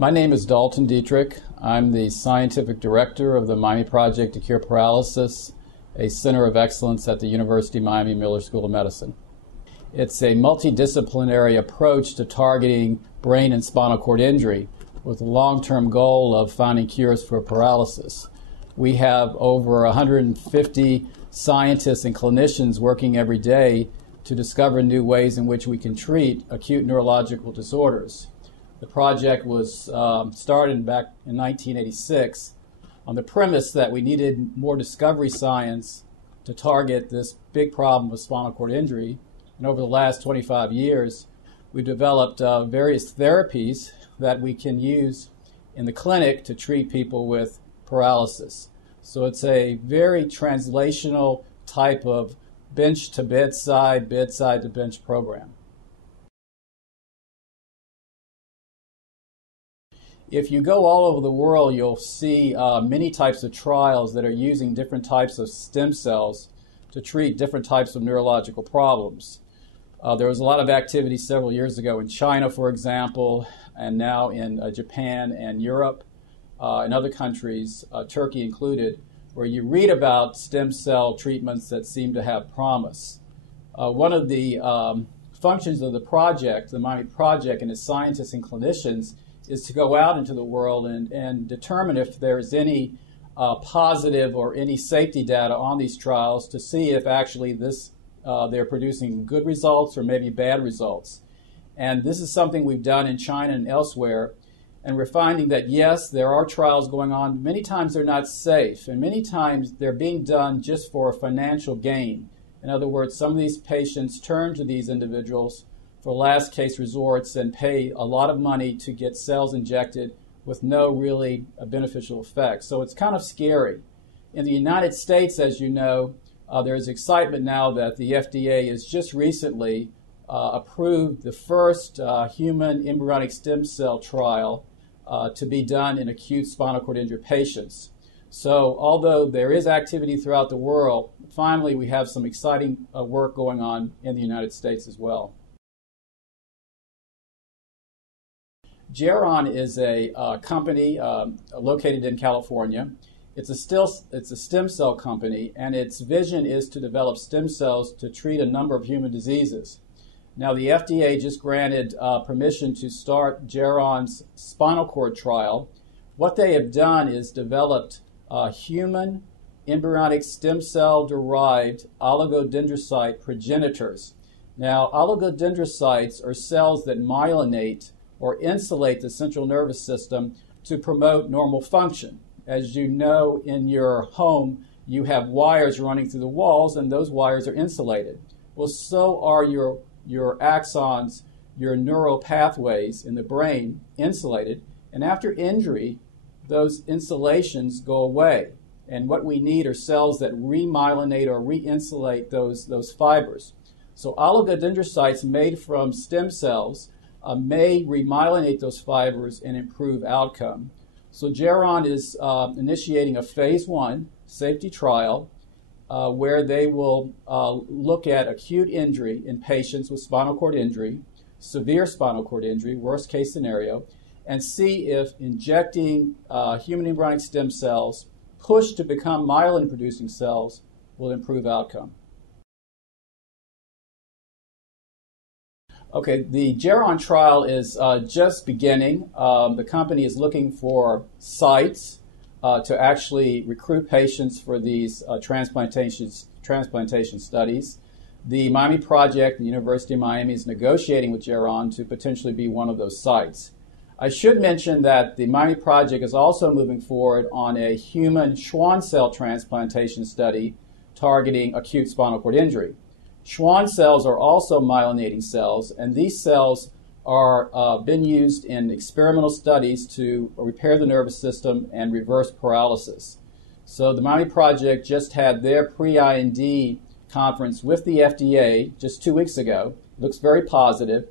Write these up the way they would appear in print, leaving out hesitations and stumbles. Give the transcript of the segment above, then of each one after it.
My name is Dalton Dietrich. I'm the scientific director of the Miami Project to Cure Paralysis, a center of excellence at the University of Miami Miller School of Medicine. It's a multidisciplinary approach to targeting brain and spinal cord injury with the long-term goal of finding cures for paralysis. We have over 150 scientists and clinicians working every day to discover new ways in which we can treat acute neurological disorders. The project was started back in 1986 on the premise that we needed more discovery science to target this big problem of spinal cord injury. And over the last 25 years, we've developed various therapies that we can use in the clinic to treat people with paralysis. So it's a very translational type of bench to bedside, bedside to bench program. If you go all over the world, you'll see many types of trials that are using different types of stem cells to treat different types of neurological problems. There was a lot of activity several years ago in China, for example, and now in Japan and Europe, and other countries, Turkey included, where you read about stem cell treatments that seem to have promise. One of the functions of the project, the Miami Project, and its scientists and clinicians is to go out into the world and determine if there's any positive or any safety data on these trials to see if actually they're producing good results or maybe bad results. And this is something we've done in China and elsewhere, and we're finding that yes, there are trials going on. Many times they're not safe, and many times they're being done just for financial gain. In other words, some of these patients turn to these individuals for last case resorts and pay a lot of money to get cells injected with no really beneficial effect. So it's kind of scary. In the United States, as you know, there's excitement now that the FDA has just recently approved the first human embryonic stem cell trial to be done in acute spinal cord injury patients. So although there is activity throughout the world, finally we have some exciting work going on in the United States as well. Geron is a company located in California. It's a stem cell company, and its vision is to develop stem cells to treat a number of human diseases. Now, the FDA just granted permission to start Geron's spinal cord trial. What they have done is developed human embryonic stem cell-derived oligodendrocyte progenitors. Now, oligodendrocytes are cells that myelinate or insulate the central nervous system to promote normal function. As you know, in your home, you have wires running through the walls, and those wires are insulated. Well, so are your axons, your neural pathways in the brain, insulated. And after injury, those insulations go away. And what we need are cells that remyelinate or re-insulate those fibers. So oligodendrocytes made from stem cells may remyelinate those fibers and improve outcome. So Geron is initiating a phase 1 safety trial where they will look at acute injury in patients with spinal cord injury, severe spinal cord injury, worst case scenario, and see if injecting human embryonic stem cells pushed to become myelin-producing cells will improve outcome. Okay, the Geron trial is just beginning. The company is looking for sites to actually recruit patients for these transplantation studies. The Miami Project, the University of Miami, is negotiating with Geron to potentially be one of those sites. I should mention that the Miami Project is also moving forward on a human Schwann cell transplantation study targeting acute spinal cord injury. Schwann cells are also myelinating cells, and these cells are been used in experimental studies to repair the nervous system and reverse paralysis. So the Miami Project just had their pre-IND conference with the FDA just 2 weeks ago. Looks very positive,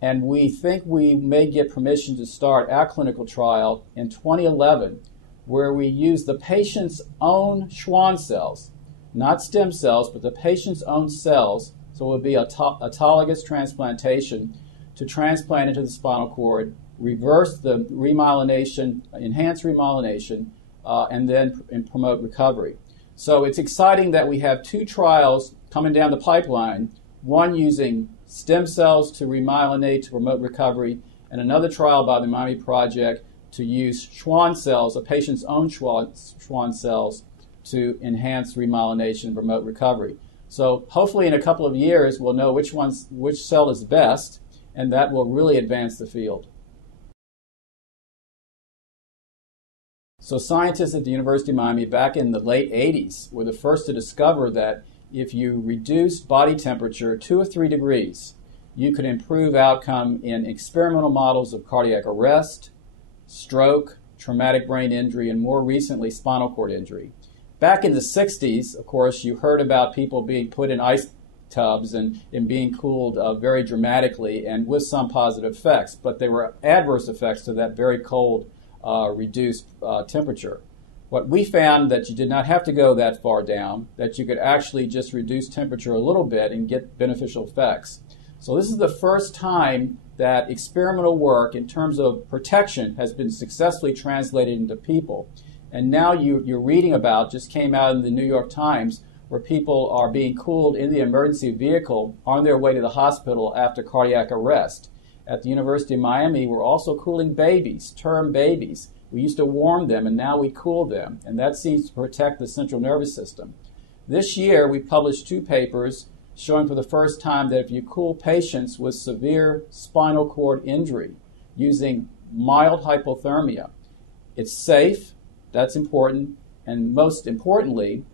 and we think we may get permission to start our clinical trial in 2011, where we use the patient's own Schwann cells, not stem cells, but the patient's own cells. So it would be autologous transplantation to transplant into the spinal cord reverse the remyelination, enhance remyelination, and then promote recovery. So it's exciting that we have two trials coming down the pipeline, one using stem cells to remyelinate to promote recovery, and another trial by the Miami Project to use Schwann cells, a patient's own Schwann cells, to enhance remyelination and promote recovery. So hopefully in a couple of years we'll know which cell is best, and that will really advance the field. So scientists at the University of Miami back in the late 80s were the first to discover that if you reduced body temperature 2 or 3 degrees, you could improve outcome in experimental models of cardiac arrest, stroke, traumatic brain injury, and more recently spinal cord injury. Back in the 60s, of course, you heard about people being put in ice tubs and being cooled very dramatically and with some positive effects, but there were adverse effects to that very cold reduced temperature. What we found that you did not have to go that far down, that you could actually just reduce temperature a little bit and get beneficial effects. So this is the first time that experimental work in terms of protection has been successfully translated into people. And now you're reading about, just came out in the New York Times, where people are being cooled in the emergency vehicle on their way to the hospital after cardiac arrest. At the University of Miami, we're also cooling babies, term babies. We used to warm them, and now we cool them, and that seems to protect the central nervous system. This year, we published 2 papers showing for the first time that if you cool patients with severe spinal cord injury using mild hypothermia, it's safe, that's important, and most importantly,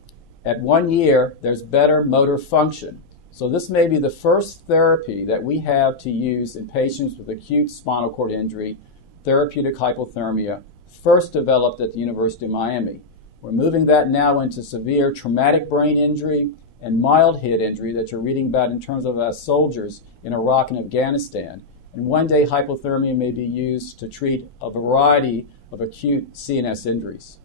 at 1 year, there's better motor function. So this may be the first therapy that we have to use in patients with acute spinal cord injury, therapeutic hypothermia, first developed at the University of Miami. We're moving that now into severe traumatic brain injury and mild head injury that you're reading about in terms of soldiers in Iraq and Afghanistan. And one day hypothermia may be used to treat a variety of acute CNS injuries.